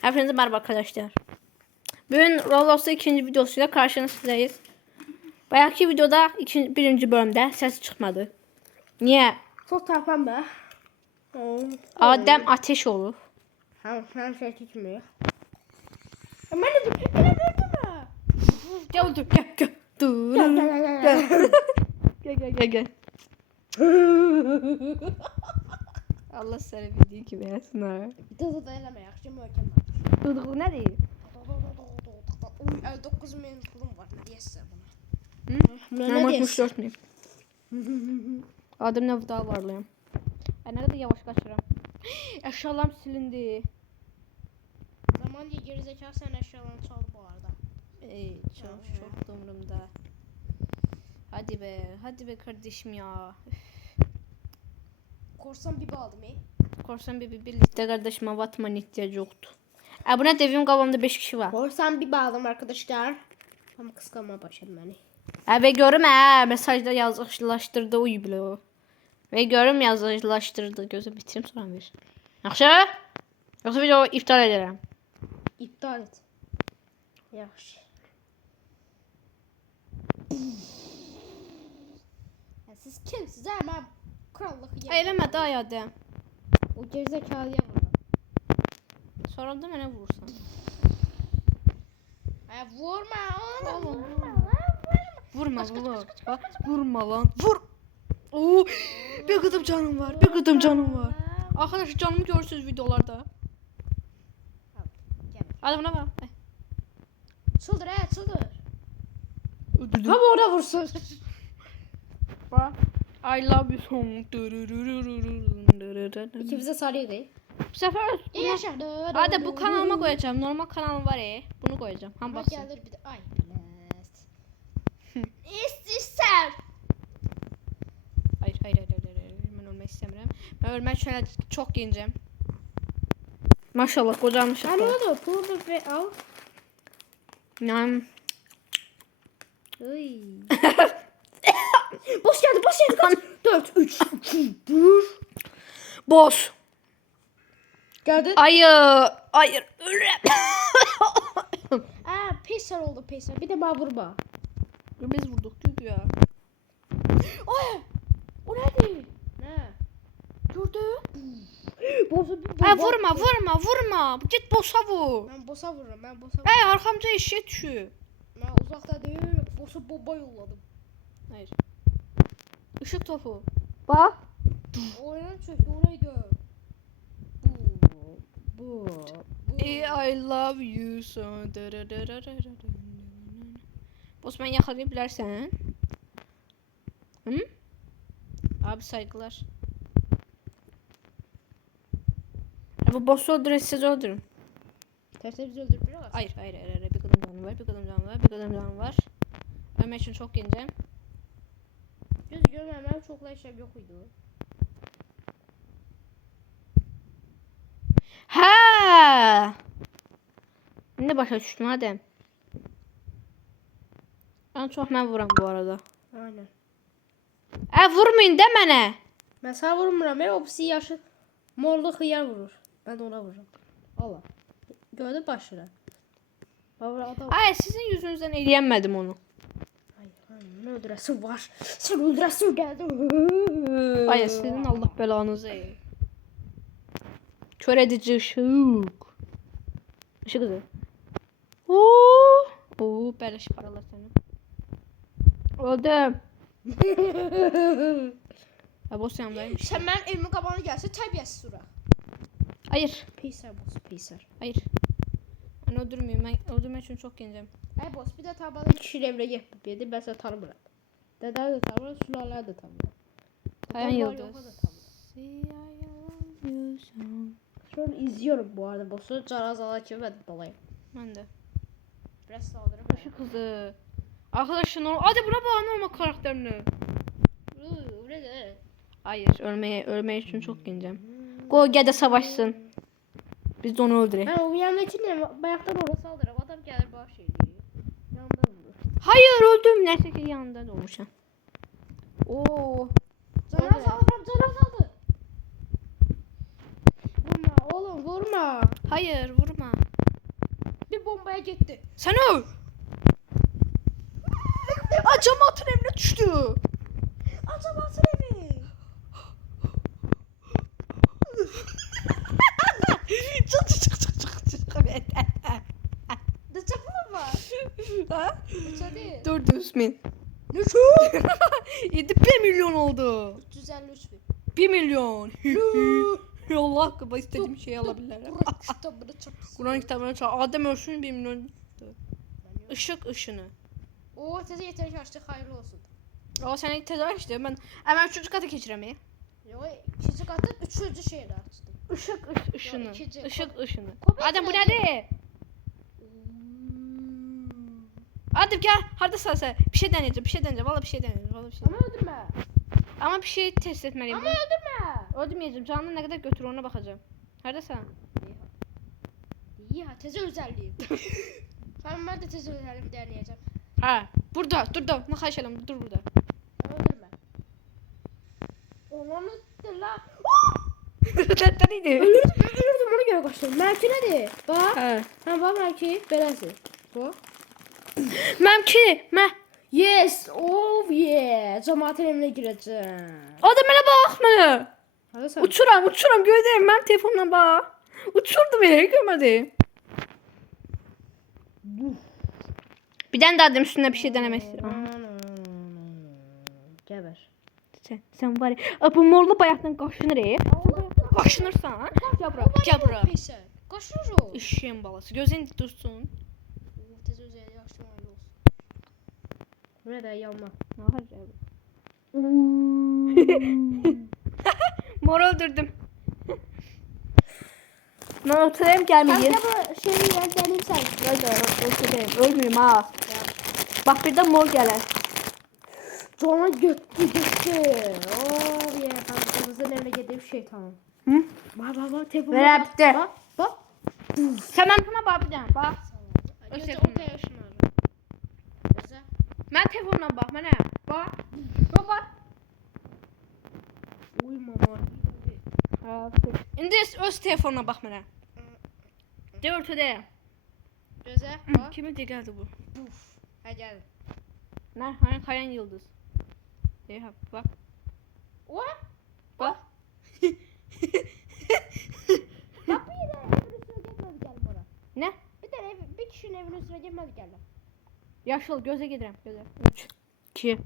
Hepinize merhaba arkadaşlar. Bugün Roblox'ta ikinci videosuyla karşınızdayız. Bayaki videoda birinci bölümde ses çıkmadı. Niye? Çok tarafan be. Adem ateş olur. Her şey tutmuyor. Ama ne dur? Beni öldürme. Gel dur gel. Dur. Gel. Allah seni bildiği gibi yapsın ha. Dur dayanama yakışım mükemmel. Dur ne değil? 9 milyon kulum var. Ne diyese buna? Normal 64 miyim? Adem ne daha varlıyım. Ben ne kadar yavaş kaçıram. Eşyalarım silindi. Zaman diye gerizekalı sen eşyalarını çal bu arada. Çok umurumda. Hadi be kardeşim ya. Korsan bir aldım Korsan birlikte kardeşime vatman ihtiyacı yoktu. Buna devim kavamda 5 kişi var. Korsan bir aldım arkadaşlar. Ama kıskanma başladım beni. Ve görüm mesajda yazılaştırdı uyu bile o. Ve görüm yazılaştırdı. Gözü bitireyim sonra bir. Yaxşı? Yoksa video iptal ederim. İptal et. Yaxşı. Siz kimsiniz ha? Ben krallık yerim. Eyleme daha Adem. O gerizekalıya vurdu. Sonra da bana vurursan. Vurma oğlum. Vurma. Vurma lan. Vur. Oo, bir gıdım canım var. Arkadaşlar canımı görürsünüz videolarda. Hadi buna bak. Çıldır çıldır. Öldürdüm. Ama ona vursun. Bak. I love you song. İkimize sarıyor değil. Bu sefer Yaşadı. hadi bu kanalıma koyacağım. Normal kanalım var ya. Bunu koyacağım. Ham baksın. Gelir bir de. Ay. İstisler. Hayır. Ben ölmek istemiyorum. Ben ölmek şöyle çok yeneceğim. Maşallah kocamışım. Ne oldu? Pulver ve al. Yani Boş geldi. Kaç. 4, 3, 2, 1. boss. Geldin. Hayır. Peser oldu. Bir de bana vurma. Biz vurduk diyordu ya. Ay. O neydi? Ne? Gördün? Boss'u bir Vurma. Git boss'a vur. Ben boss'a vururum. Arkamda eşeğe düşüyor. Ben uzakta değil. Boss'a bomba yolladım. Hayır. Işık topu. Bak. Oyunun çöktü. Orayı gör. Bu. I love you so. Boss ben yakalayabilirsen. Hı? Abi saygılar. Bu boss'u öldürün siz öldürün. Terse bizi öldürmüyor. Hayır. Bir kadın canı var. Ölmek için çok yeneceğim. Göz görmemem çokla işim yokuydu. Ha! Ne başa düştüm Adem. Ben çok mən vuram bu arada. Aynen. Vurmayın de mənə. Ben sana vurmuram. O pisi yaşı morlu hıyar vurur. Ben de ona vururum. Allah. Gördün başına. Baba adam. Sizin yüzünüzden eləyəmədim onu. Hayır. Ne öldüresin var. Sen öldüresin geldi. Sizin Allah belanızı. Kör edici ışık. Işık hızı. Beleş paralar seni. Öldüm. Boss yanımdaymış. Sen benim evimin kabağına gelse terbiyesiz sura. Hayır. Peyser boss peyser. Hayır. Ben öldürmüyorum. Ben öldürmek için çok yeneceğim. Boss bir de tabanı kişiyle evine gelip yedi. Ben seni tanımıyorum. Deden de tanımıyorum. Sülaleler de tanımıyorum. Kayan Yıldız. Şu an izliyorum bu arada boss'u. Canazalar kimi ben dolayı. Ben de. Biraz saldırım. Işık hızı. Arkadaşlar hadi buna bağlı olma karakterini. Öyle de. Hayır ölmeye için çok yeneceğim. Go gel de savaşsın. Biz de onu öldürelim. Ben o yanındaki ne? Bayaktan oraya saldırırım. Adam gelir bana şey diyor. Yanında vurur. Hayır öldüm. Neyse ki yanında olmuşum. Oo. Cana saldır. Vurma oğlum vurma. Hayır vurma. Bir bombaya gitti. Sen öl. Aa, cemaatın evine düştü. Acaba evi. Çık çık çık çık çık. Evet. Ne çapılı var? Ha? Hadi. 400 bin. Ne şu? 1 milyon oldu. 353 bin. 1 milyon. Allah hakkı istediğim şeyi alabilirler. Kur'an kitabını çapısı. Kur'an kitabına çal. Adem ölsün 1 milyon. Işık ışını. Oo teze yeterince açtık hayırlı olsun. O sene tedavi işte ben hemen üçüncü kata geçiremeyim. Yo ikinci katın üçüncü şeyini açtım. Işık ışını. ikinci. Işık ışını. Kopya Adem bu nerede? nerede? Adem gel. Haradasın sen? Bir şey deneyeceğim. Bir şey deneyeceğim. Valla bir şey deneyeceğim. Valla bir şey. Ama öldürme. Ama bir şey test etmeliyim. Ama öldürme. Öldürmeyeceğim. Canını ne kadar götür ona bakacağım. Neredesin? Ya teze özelliğim. Ben de teze özelliğimi deneyeceğim. Ha. Burada. Dur da. Ne kaçalım. Dur burada. Ama öldürme. Olanı la. Nerede? Ölürdüm ona göre kaçtım. Merki nedir? Bak. Ha. Ha bak Merki. Belası. Bu. Memki. Yes. Oh yeah. Cemaatin evine gireceğim. Adem bana bakma. Hadi sen. Uçuram gördüm. Ben telefonla bak. Uçurdu beni görmedim. Bir tane daha Adem üstünde bir şey denemek istiyorum. Geber. Sen var ya. Bu morlu bayaktan kaşınır ya. Kaşınırsan. Gel bura. Gel bura. Neyse. Kaçırır o. Işığın balası. Gözün dursun. Tez özelliği açtım öyle olsun. Buraya da yanma. Ne var ya? Mor öldürdüm. Ben oturayım gelmiyor. Kanka bu şeyi ben deneyim sen. Oturayım. Ölmüyorum ha. Bak bir de mor gelir. Cana göttü. Oh yeah. Ben kızın evine gideyim şey tamam. Hı? Bak telefonu. Ver bitti. Bak. Sen bana bak bir tane. Bak. O Gözde telefonu. ortaya ışınlar. Gözde. Ben telefonuna bak bana. Bak. Bak. Uyuma var. Şimdi öz telefonuna bak bana. De ortada. Gözde. Bak. Kimin de geldi bu? Uf. Hadi gel. Ne? Hani kayan yıldız. De bak. What? Bak. Bak bir de evin üstüne gelmedi gel bana. Ne? Bir kişinin evin üstüne gelmedi gel. Yaşıl göze giderim. Göze. 3 2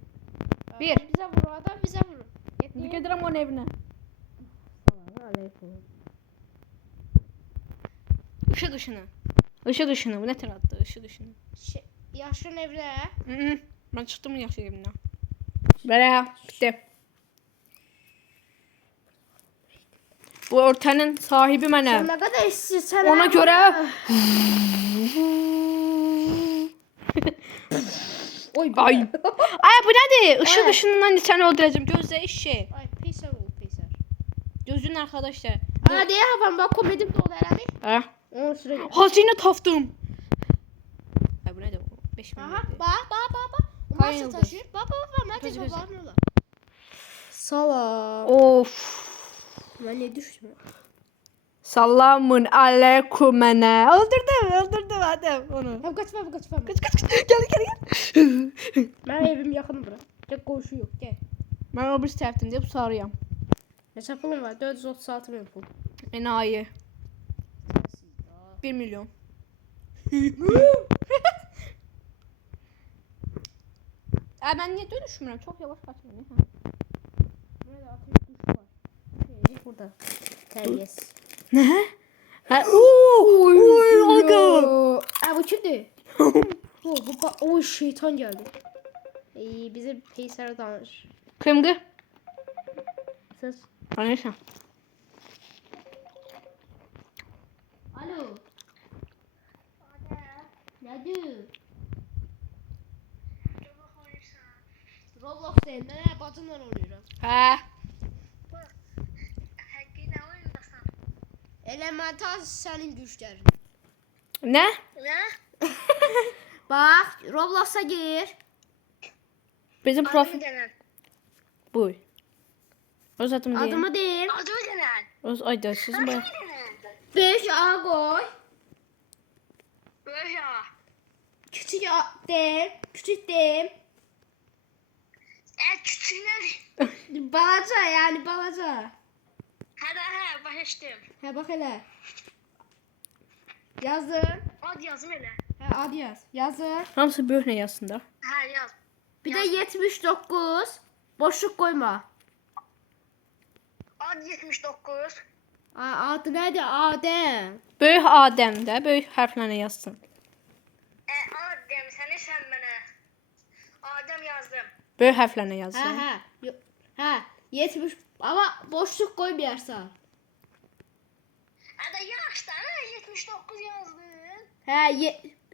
Bir. Bize vur adam bize vur. Giderim onun evine. Aleyküm. Işık ışını. Işık ışını. Bu ne tür attı? Işık ışını. Yaşın evine. Hı. Ben çıktım yaşlı evinden. Böyle bitti. Bu ortanın sahibi Sen benim. ne kadar işsiz sen. Ona göre Oy ay. Ay bu nedir? Işık Evet. ışınından seni öldüreceğim. Gözde işi. Ay peyser ol peyser. Gözün arkadaşlar. Aa diye havan bak komedim dolu herhalde. Ha? Onun süre. Hazine taftım. Ay bu nedir? 5 milyon. Aha bak. Kayan Masa yıldız. taşır. Bak. Merkez Göz, göz. var mı lan? Salam. Of. Ben ne düştüm? Selamun aleyküm ene. Öldürdüm adam onu. Hem kaçma. Kaç. Gel. Ben evim yakın bura. Gel koşuyor. Gel. Ben öbür taraftan diye bu sarıyam. Ne çapılım var? 436 bin pul. Enayi. 1 milyon. Ben niye dönüşmüyorum? Çok yavaş kaçmıyorum. Burada ateş kuşu var. Şey, burada. Terbiyesiz. Ne? Ha, oy, aga. Aa bu kimdi? O şeytan geldi. Bizim Peyser danış. Kırmızı. Ses. Neyse. Alo. Ne diyor? Roblox'ta ne bacımla oynuyorum. Ha. Elemental senin güçlerin. Ne? Bak Roblox'a gir. Bizim profil bu. O zaten değil. Adımı değil. O ayda sizin bayağı. 5 A koy. Böyle ya. Küçük A de. Küçük de. Küçüğüne. Balaca yani balaca. Hadi başladım. He bak hele. Yazın. Hadi yazım hele. He ad yaz. Yazın. Hamısı böyük nə yazsın da. Ha yaz. Bir de 79. Boşluk koyma. Hadi 79. Adı nedir? Adem. Böyük Adəm də böyük hərflərlə yazsın. Adem sen bana. Adem yazdım. Böyük hərflərlə He yazsın. he. He 70 ama boşluk koymayarsan. Hadi yaştan 79 yazdım. He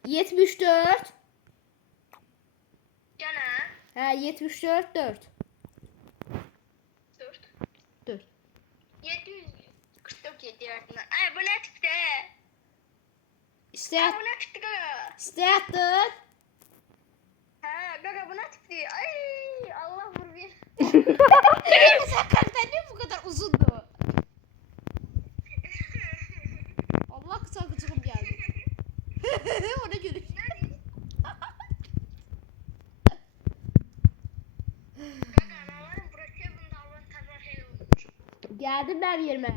74. Gene. He 74 4. 4. 4. 744 7 yazdım. Ay bu ne tipte? İşte Ay bu ne tipte gaga? işte yattın. Ha gaga bu ne tipte? Ay Allah vur bir. Sen kalpten niye bu kadar uzundu? Allah kısa kıçım geldi. Ona göre. Gaga anaların bırakıyor bunda Allah'ın tanrı şey olmuş. Geldim ben yerime.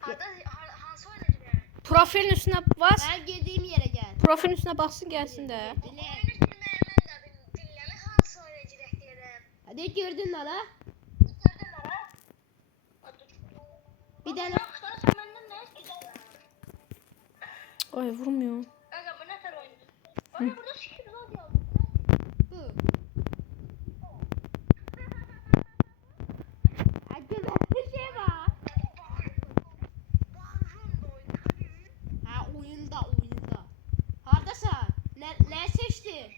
Hansı oynayacak? Profilin üstünə bas. Ben girdiğim yere gel. Profilin üstünə bassın gəlsin də. Oyunu bilməyəmən də dinləmi hansı oynayacaq deyirəm. Hadi girdin lan ha. Gördün ara. Bir tane. Yaxşıdan sen məndən nə istəyirsən? Ay vurmuyor. Qaqa bu nə tər oyundur? Ay burada şükür zad yazdım. Bu. Hakkında bir şey var. Bağırın da oynadı. Ha oyunda. Hardasan? Ne seçtin?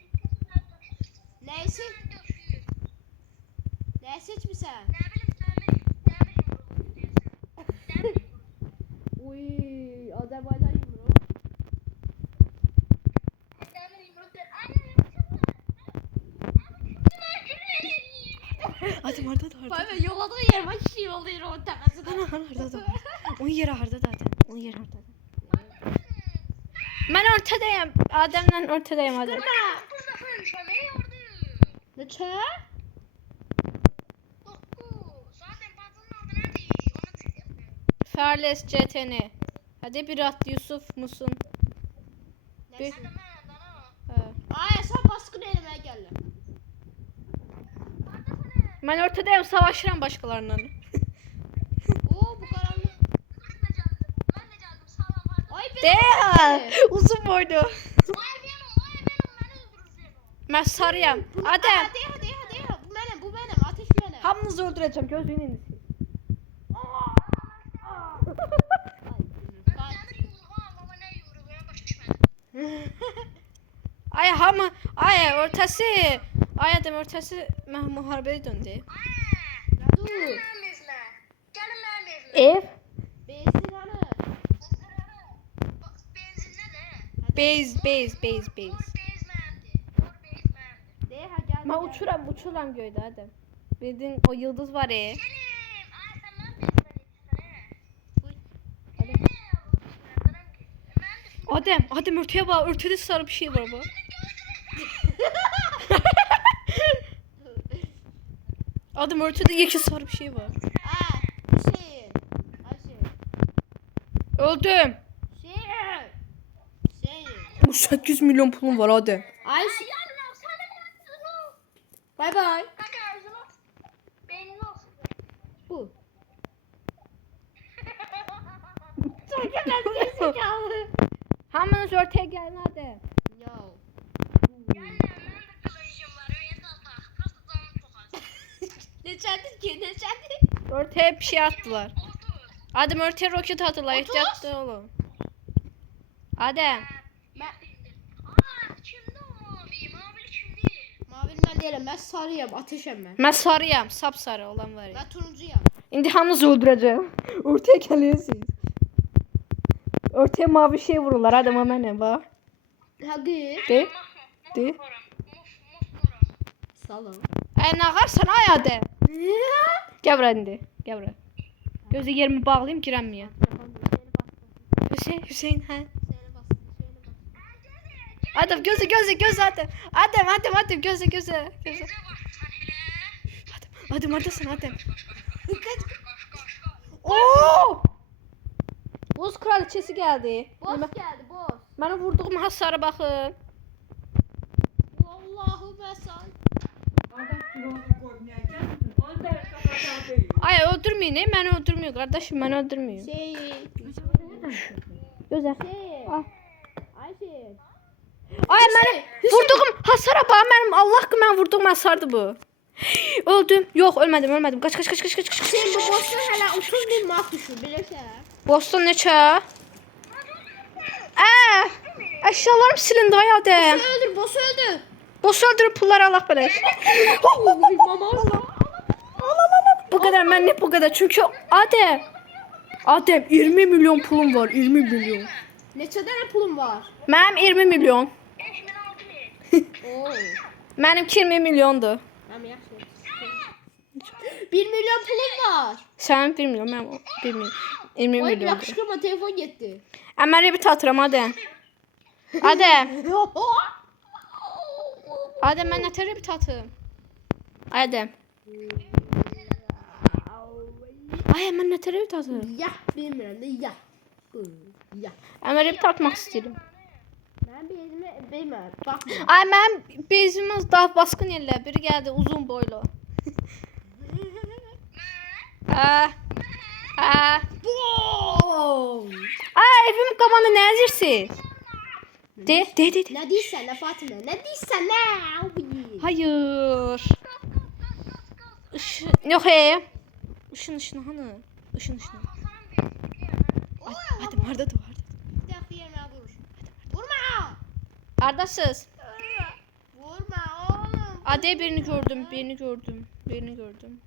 Ne seçmişsen? Nə bilim dəmir yumruğu deyirsən. Dəmir yumruğu. Uy, Azerbaycan yumruğu. Dəmir yumruğu deyir. Hadi harda da harda. Baba yolladığı yer var şey oluyor o takasına. Harda da. Onun yeri harda da. Onun yeri harda. Mən ortadayım. Adəmlə ortadayım Adəm. Dokuz dəfə ölmüşəm, yardım. Ne çe? 9. Zaten bazının adı nədir? Onu çıxıyordum. Farles CTN. Hadi bir at Yusuf musun? Bir. Hadi mən dana. Ha. Ay sen baskın elime geldi. Mən ortadayım savaşıram başqalarla. Oo bu karanlık. Mən də gəldim. Salam harda? Ay benim. Deyil. Uzun boylu. Ay benim, məni öldürürsün. Mən sarıyam. Adəm. Hadi. Bu benim. Ateş benim. Hamınızı öldürəcəm. Gözünü indi. Mən dəmir yumruğu amma nə yumruğu mən başa düşmədim. Ay hamı. Ay ortası. Ay Adəm ortası müharibəyə döndü. Dur. Mənim evimə. Gəlin mənim evimə. Ev. Benzin hanı? Benzin nədir? Base. Or bez mənimdir. De ha gel. Mən uçuram göydə Adəm. Bildin o yıldız var ya. Gəlim. Ay sən mənim bezimə Adəm örtüyə bax. Örtüdə sarı bir şey var bax. Adəm örtüdə yekə sarı bir şey var. Ha Hüseyin. Öldüm. Hüseyin. 800 milyon pulum var Adəm. Ay bay bay. Bu. Hamınız örtüyə gəlin Adəm. Yo. Ne çendin? Örtüyə bir şey attılar. Adəm örtüyə roket attılar. Ehtiyatlı olun. Adəm. Kimdi o mavi? Mavili kimdi? Mavili ben değilim. Ben sarıyım. Ateşim ben. Mən sarıyam. Sapsarı olan var ya. Ben turuncuyum. İndi hamınızı öldürəcəm. Ortaya gəlirsiniz. Ortaya mavi şey vururlar. Adama mənə bax. Hadi. De. Salın. Ay nə ağarsan ay Adəm. Gəl bura indi. Gəl bura. Gözü yerimi bağlayım girəməyəm. Hüseyin hə. Hüseynə bas. Hüseynə bas. Adem gözü Adem. Adem gözü. Bizə başlasan elə. Adem oradasın Adem. Kaç. Oo! Buz kraliçesi geldi. Boss geldi boss. Bana vurduğum hasara bakın. Allahu mesal. Ay öldürmeyin, beni öldürmüyor kardeşim, beni öldürmüyor. Güzel. Ah. Ayşe. Ay benim vurduğum hasara bak, benim Allah ki ben vurduğum hasardı bu. Öldüm. Yok ölmedim. Kaç. Sen bu boss'un hala 30.000 mark düşür bilirsən. Boston neçə? Eşyalarım silindi ay Adem. Boss öldür. Boss öldürüp pulları Allah beleş. Bu kadar ben ne bu kadar çünkü Adem 20 milyon pulum var 20 milyon. Neçə dənə pulun var? Benim 20 milyon. 5000 Oo. Benimki 20 milyondu. Mənim yaxşı. 1 milyon pulun var. Sen 1 milyon benim 1 milyon. 20 Oy milyon. yaxşıqırma telefon getdi. Əməri bir tatıram Adem. Adem ben nətərə bir tatım. Adem. Ay ben nətərə bir tatım. Ya bilmirəm də ya. Ya. Əməri bir tatmaq istəyirəm. Mən bezimi bilmirəm. Baxma. Ay mən bezimiz daha baskın yerlər. Biri gəldi uzun boylu. Boom. Ay evimin qabağında nə yazırsan? De. Nə deyirsən nə Fatimə? Nə deyirsən nə? Hayır. Yok Işın hanı? Işın. Hadi vardı. Bir dəfə yeməyə vurur. Vurma. Ardasız. Vurma oğlum. Adem birini gördüm.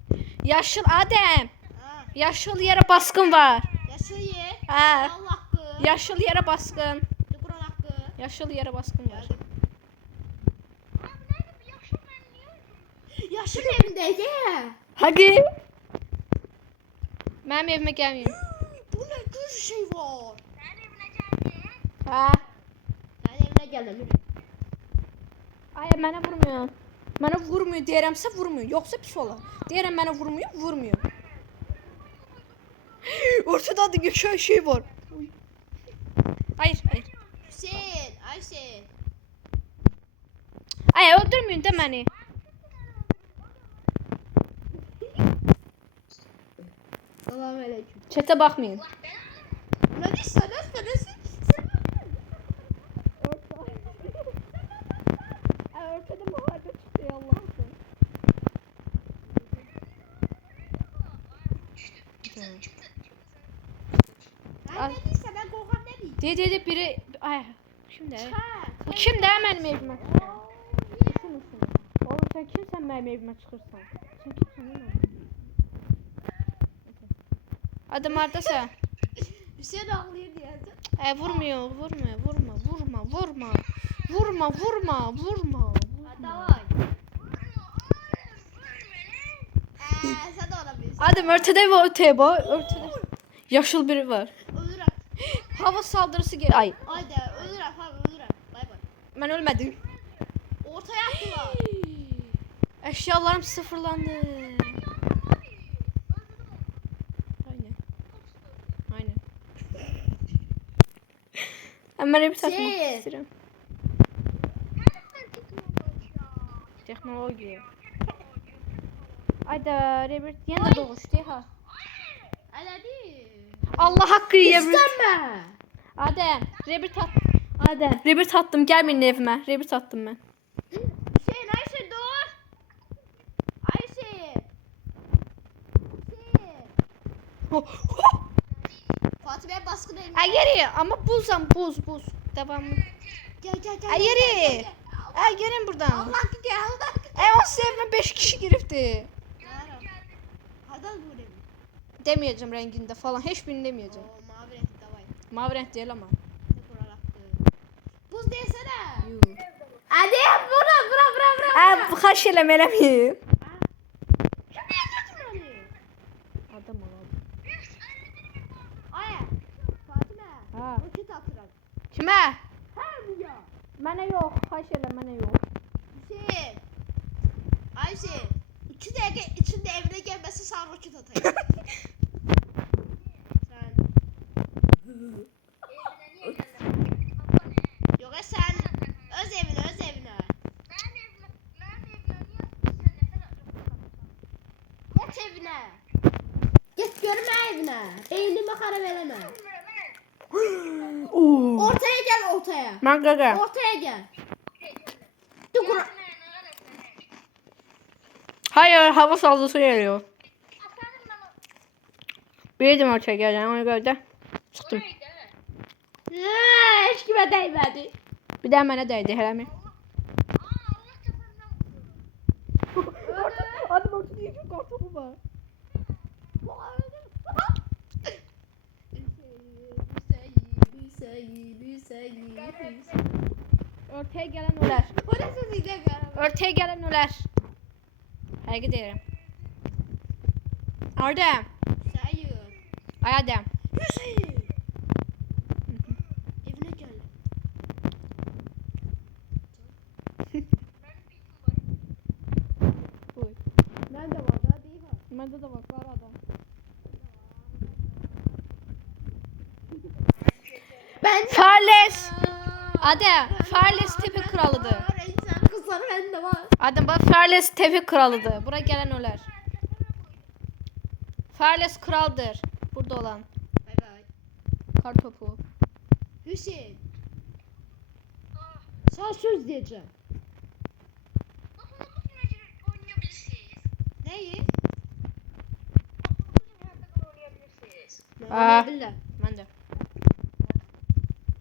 Yaşıl Adem. Ha, Yaşıl yere baskın var. yaşıl ye. Ha. Allah haqqı. Yaşıl yere baskın. Quran haqqı. Yaşıl yere baskın var. Yaşıl evində ye. Hadi. Benim evime gelmeyin. Bu nə güz şey var. Ha. Mənim evimə gəlin. Ay bana vurmuyor. Bana vurmuyor diyeremse vurmuyor. Yoksa pis olar. Diyerem bana vurmuyor. Ortada da geçen şey var. Hayır. Hüseyin, Ayşe. Ay öldürmeyin de beni. Selamünaleyküm. Çete bakmayın. Ne diyorsun? Ortada muharebe çıktı ya Allah'ım. Ben ne diyorsun? Ben korkam ne diyeyim? De biri... Ay şimdi. Ha. Bu kim de benim evime? Şunu. Oğlum sen kimsen benim evime çıkırsan? Sen kimsen oğlum? Adam neredesin? Hüseyin ağlıyor diyeceğim. Vurmuyor. Vurma. Davay. Sen de olabilirsin. Adam örtede var örtede. Yaşıl biri var. Ölürüm. Hava saldırısı gel. Ay Haydi ölürüm abi ölürüm. Bay bay. ben ölmedim. Ortaya attılar. Eşyalarım sıfırlandı. Aynen. Hemen bir takmak Şey. istedim. Teknoloji. Ayda Rebirth yine doğuştu ha. Öyle değil. Allah hakkı Rebirth. İsteme. Adem Rebirth at. Rebirth attım gel benim evime. Rebirth attım ben. Hüseyin Ayşe dur. Ayşe. Fatih'e baskın elini. Ay yeri ama buz. Devamlı. Gel. Ay yeri. Ay gelin buradan. Allah gel Allah. O sevme 5 kişi girifti. Hadi buraya. Demeyeceğim renginde falan. Hiçbirini demeyeceğim. O mavi renkli davay. Mavi renk değil ama. Buz desene. Yuh. Hadi bura. Bu kaç şeyle melemiyim. Adam ol. Ay. Fatime. Ha. Ha. Roket atıram. Kimə? Hə bu ya. Mənə yox. Xahiş elə mənə yox. Hüseyin. Ayşe. 2 dakika içinde evine gelmesi sana roket atayım. Sen. Evine niye geldin? Baba ne? Yok sen öz evine öz evine. Ben evime niye sen neden Geç evine. Git görme evine. Beynime kara vereme. Oo. Ortaya gel ortaya. Mən qaqa. Ortaya gel. Dur kur. Hayır, hava saldırısı geliyor. Efendim bana Bildim ortaya gələn, ona görə də çıxdım. oraydı. Hiç kime değmedi. Bir də mənə dəydi hələmi. Allah çapından vurdu. Hadi bak diyeceğim kartopu var. Ortaya gelen öler. Ortaya gelen öler. Həqiqi deyirəm. Adem. Ay Adem. Evine gel. Buyur. Nerede var? Daha değil var. Məndə də var adam. Ben Farles. Adem. Farles tepe kralıdır. İnsan kızları bende var. Adem bak Farles tepe kralıdır. Buraya gelen öler. Farles kraldır. Burada olan. Bay bay. Kartopu. Hüseyin. Sana söz diyeceğim. Nasıl oynayabilirsiniz? Neyi? Nasıl oynayabilirsiniz? Oynayabilirler. Mən də.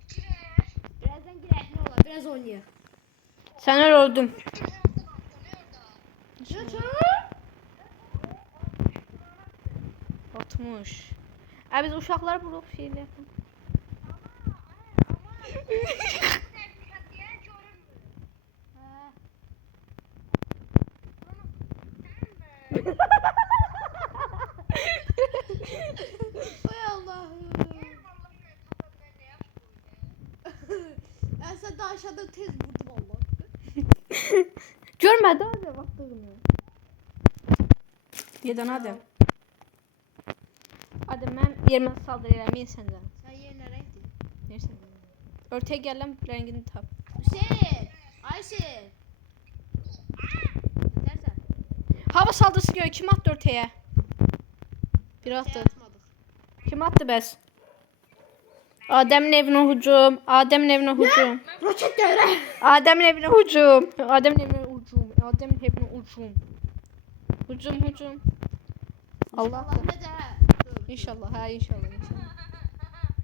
Kirer. Birazdan girer ne olur biraz oynayalım. Sənə öldüm. Batmış. Biz uşaqlar vuruq şeylə. Hay Allah'ım. Ben sen daha aşağıda tez vurdum Allah. Görmədi Adem baxdığını. Yedən Adem. Adem mən yerimə saldır eləməyin səndən. Sen yerine renkti. Neysən? Ortaya gələn rəngini tap. Hüseyin. Ayşe. Dersen. Hava saldırısı gör. Kim attı ortaya? Bir attı. Atmadık. Kim attı bəs? Adem'in evine hücum. Adem'in evine hücum. Roket devre. Adem'in evine hücum. Adem'in evine hücum. Adem'in evine hücum. Hücum hücum. Allah. Allah ne de. İnşallah. Ha inşallah. İnşallah.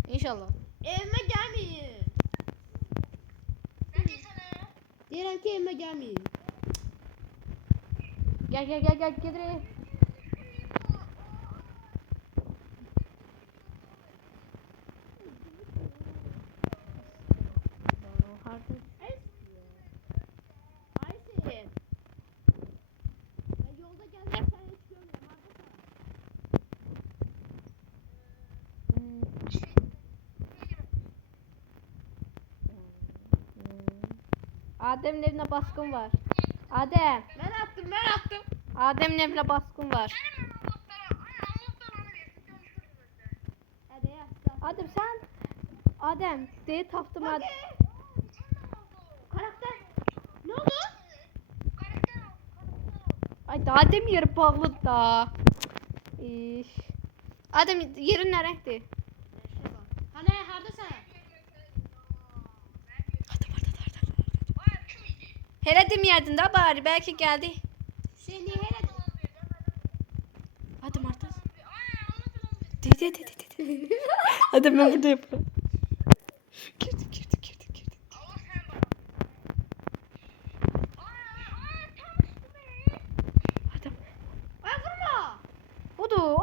İnşallah. Evime gelmeyin. Diyelim ki evime gelmeyin. Gel gel gel gel gel. Ayşe. Ben yolda gelmem sen hiç görmüyorum. Adem'in evine baskın var. Adem. Ben attım. Adem'in evine baskın var. Hadi ya. Adem sen. Adem. Deyi taptım Adem. Karakter. Ne oldu? Ay daha Adem yeri bağlı da. İş. Adem yerin nereydi? Hani harda sen? Adem orada. Hele demiyordun da bari belki geldi. Şey niye hele? Adem orada. De. Adem ben burada yapıyorum. Girdim. Adem. Ay vurma. Budu.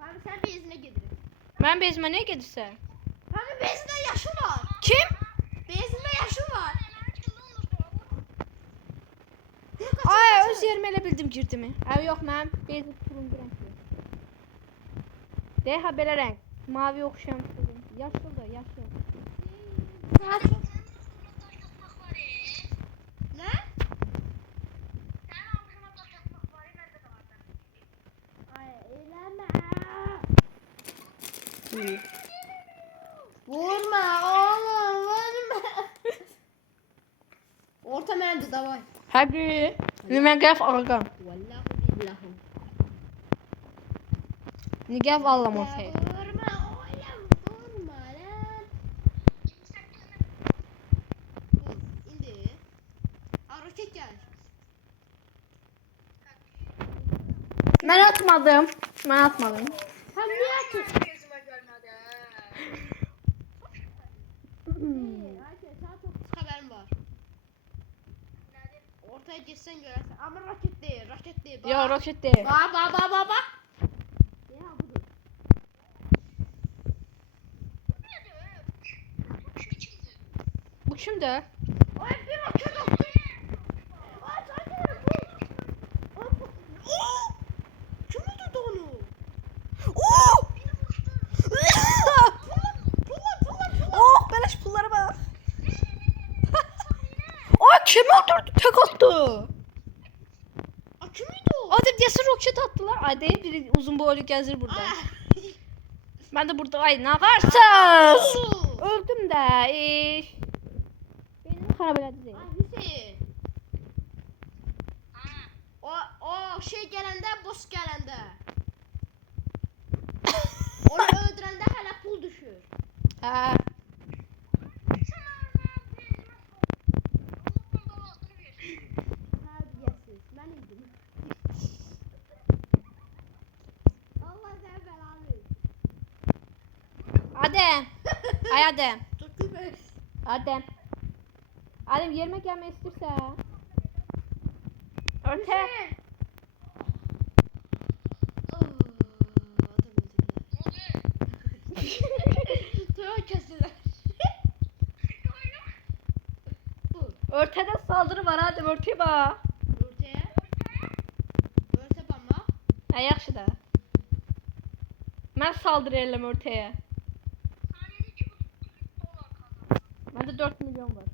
Abi sen bezine gelirim. Ben bezime ne gelirse. Abi bezinde yaşı var. Kim? Bezinde yaşı var. Ay öz yerime elə bildim girdimi. Ay yox mənim bezim turuncu rəngdir. De ha belə rəng. Mavi oxşayan. Yaşıldır, yaşıl. Saat ne? Ay eyleme. Vurma oğlum vurma. Orta məndə davay. Hadi. Mən qəf ağam. Vallahi billahi. Ni qəf allam ortaya. Vurma oğlum vurma lan. Dur indi. Roket gel. Mən atmadım. Mən atmadım. Sen niye atıyorsun? Sana çok kısa haberim var. Ortaya geçsen görersin. Ama raket değil, raket değil. Bak. Yo, roket deyil. Bak. Ya budur. Bu kimdir? Ay bir roket attı. Ay sanki bu. Kim öldürdü onu? Oh, beleş pullara bak. Aa, kim öldürdü? Tek attı. Aa, kimiydi o? Adem diyesin roket attılar. Adem biri uzun boylu gezir burada. Ben de burada ay ne varsız. Öldüm de. Benim harap elədi. Ay Hüseyin. O şey gelende, boss gelende. Onu öldürende hala pul düşür. Ha. Terbiyesiz. Ben idim. Allah sen belanı versin. Adem. Ay Adem. Çok güzel. Adem. Adem yerime gelmek istiyorsa. Örte. Tövbe kestiler. Bu. Örtede saldırı var Adem, örteye bak. Ortaya. Örte bana. Ha, yaxşı da. Mən saldırı eləm örtəyə. Məndə 4 milyon var.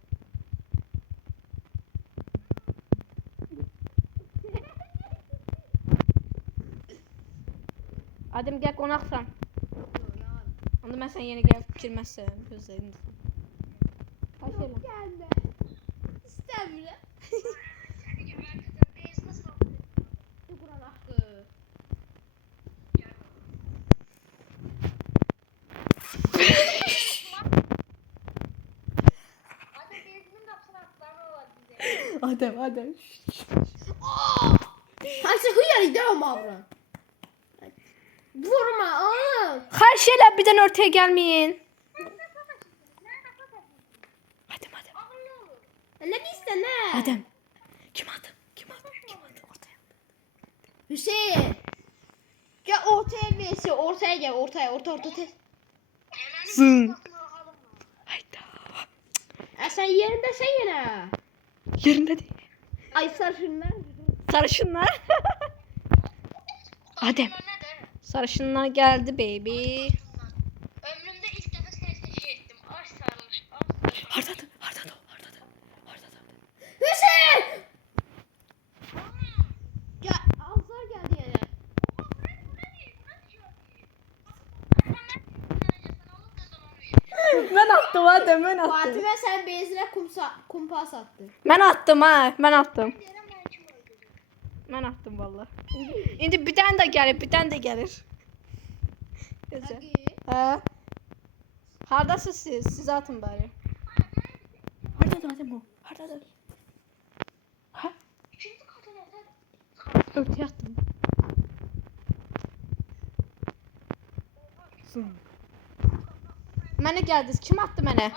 Adem gəl qonaqsan. Onda mən sən yeni gəlib girməzsən. Gözlərini. Baş elə. Gelme. İstemiyorum. Bu Kur'an hakkı. Adem. Hansı hıyar gidiyorum abla. Vurma oğlum. Hər şeylə birdən örtəyə gəlməyin. Adem. Ne bilsin ne? Adem. Kim adı? Ortaya. Hüseyin. Gel ortaya birisi. Ortaya gel. Orta tez. Zın. Hayda. Sen yerindesin yine. Yerində deyil. Ay sarışınlar. Sarışınlar. Adem. Sarışınlar geldi baby. Ömrümde ilk defa seni şey ettim. Aş sarılmış. Hardadır. Hüseyin. Gel. Azlar geldi yine. Ben attım Adem, ben attım. Fatime sen benzine kumpas attı. Ben attım ha, ben attım. Ben attım valla. İndi bir tane de gelir. Gözə. Hadi. Hardasınız siz? Siz atın bari. Hardadır Adem o? Hardadır? Ha? Örtüye attım. Mənə gəldiniz. Kim attı mənə?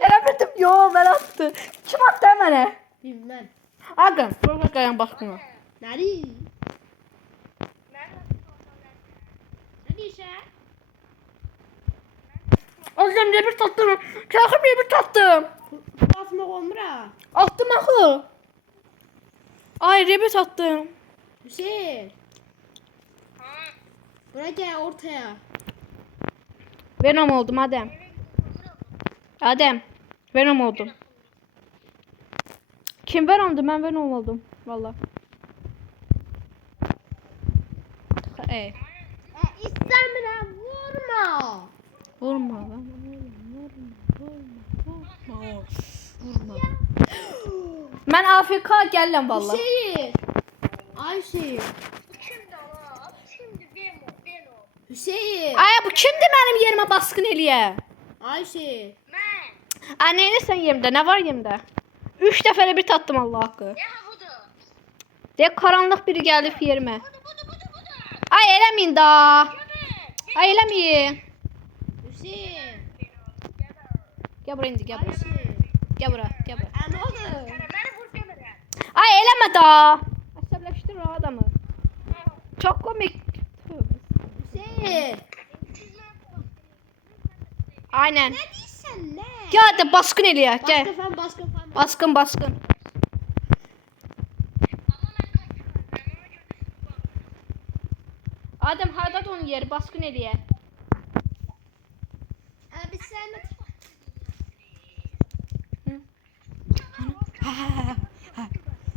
Elə bildim. Yo, mən attı. Kim attı mənə? Bilmem. Ağam, qoyaq başına. Nari. Ne diyorsun? Azam bir tattım. Çakır bir tattım. Atmak olmur ha. Attım axı. Ay, rebet attım. Hüseyin. Ha. Buraya gel ortaya. Venom oldum Adem. Adem. Venom oldum. Kim Venom'du? Ben Venom oldum. Valla. İstemine vurma. Vurma lan. Vurma. Ben AFK gələm valla. Hüseyin. Ay Hüseyin. Bu kimdi ama? Kimdi? Beno. Hüseyin. Ay bu kimdir mənim yerimə baskın eləyə? Ay Hüseyin. Ben. Ay neyləsən yerimdə? Nə var yerimdə? 3 dəfə də bir tatdım Allah haqqı. Ya budur. De karanlıq biri gəlib yerimə. Budur. Ay eləməyin da. Ay eləməyin. Hüseyin. Gəl bura indi, gəl bura. Hüseyin. Gəl bura, gəl bura. Ne oldu? Beni vur demeden. Ay eləmə da. Əsəbləşdir o adamı. Çox komik. Hüseyin. Aynen. Ne diyorsun ne? Gəl də baskın eləyə, gəl. Baskın falan baskın falan. Baskın, baskın. Adem hardadır onun yeri? Baskın eləyə. Abi sen de...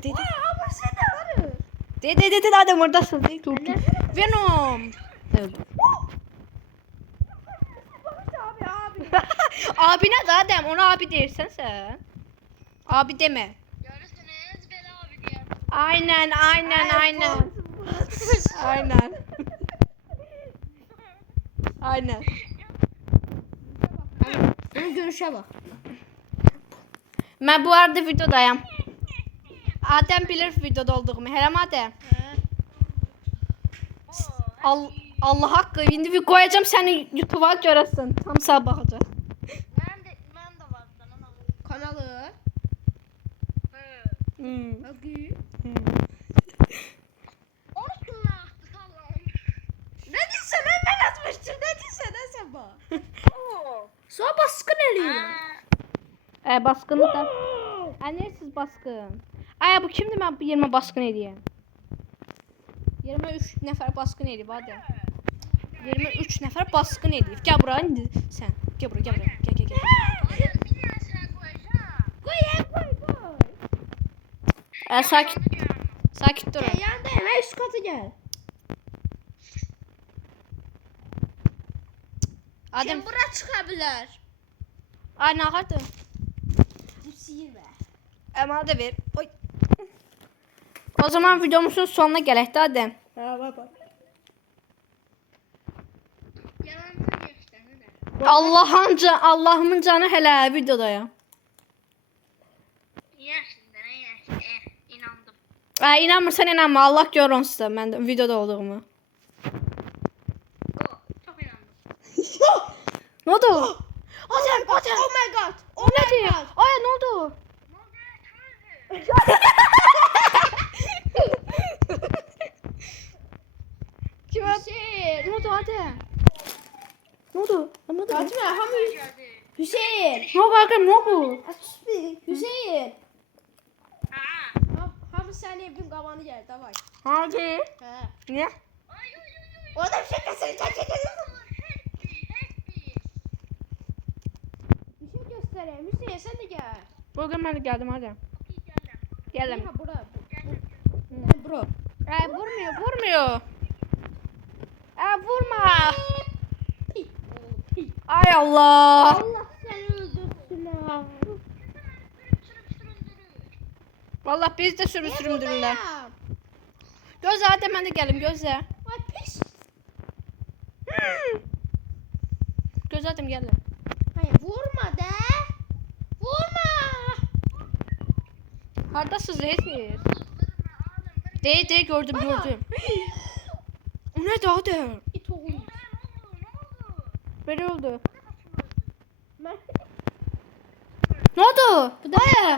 Dedi. Ama sen de var. Dedi Adem oradasın. Dur. Venom. Öldü. Abi. Abi ne Adem? Ona abi dersen sen. Abi deme. Görürsünüz Bela abi diye. Aynen. Aynen. Aynen. Bunun görüşe bak. Ben bu arada videodayım. Adem bilir videoda olduğumu. Helal Adem. Allah hakkı. Şimdi bir koyacağım seni YouTube'a görürsün. Tam sağa bakacağız. Ben de var sana. Kanalı. Hmm. Bakı. Onu kimle attı Allah'ım? Ne diyorsun lan ben atmıştım. Ne diyorsun lan sen bak. Oo. Sonra baskın eliyor. Baskını da. Siz baskın. Ay bu kimdi ben bu yerime baskın edeyim? Yerime 3 nefer baskın edeyim hadi. Yerime 3 nefer baskın edeyim. Gel buraya indi sen. Gel buraya. Gel. Hayır bir tane sen koyacağım. Koy. Sakin durun. Gel yanında hemen üst katı gel. Adem. Kim buraya çıkabilir? Ay ne kadar? Bu sihir be. Ama da ver. Oy. O zaman videomuzun sonuna gelek de Adem. Ha bak. Yalancı geçti ne de. Allah'ımın canı hele videodayım. Yaşında ne yaşında. İnandım. Ay inanmırsan inanma. Allah görür onsuz da ben de videoda olduğumu. Çok inandım. Ne oldu? Adem. Oh my god. O ne diyor? Ay ne oldu? Ne oldu? Çözdü. Kim Hüseyin. Ne oldu Adem? Ne oldu? Anladın mı? Kaçma hamı. Geldi. Hüseyin. Ne oldu Adem ne oldu? Hüseyin. Ha. Hamı sen evin kavanı gel davay. Hadi. He. Niye? Ay ay ay ay. O da bir şey göstereceğim. Bir şey göstereyim. Hüseyin sen de gel. Bugün ben de geldim Adem. Geldim. Ha bura. Bro. Ay vurmuyor. Ay vurma. Ay Allah. Allah seni öldürsün ha. Vallahi biz de sürümdürürler. Buradayım. Gözle Adem ben de geldim gözle. Ay pis. Gözle Adem geldim. Hayır vurma de. Vurma. Hardasız reisiz. Değil gördüm. O ne de Adem? İt oğlum. Böyle oldu. Ben... Ne oldu? Ay.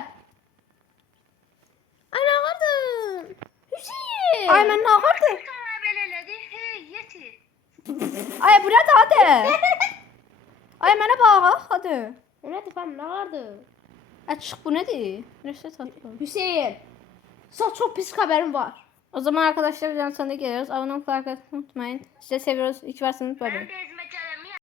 Ana vardı. Hüseyin. Ay ben ne yaptım? belirledi. Hey yeti. Ay buraya da hadi. Ay bana bak hadi. Ne efendim ne vardı? Açık bu nedir? Neyse tatlı. Hüseyin. Sana çok pis haberim var. O zaman arkadaşlar videonun sonuna geliyoruz. Abone olmayı unutmayın. Size seviyoruz. İyi ki varsınız. Bay bay. Ben de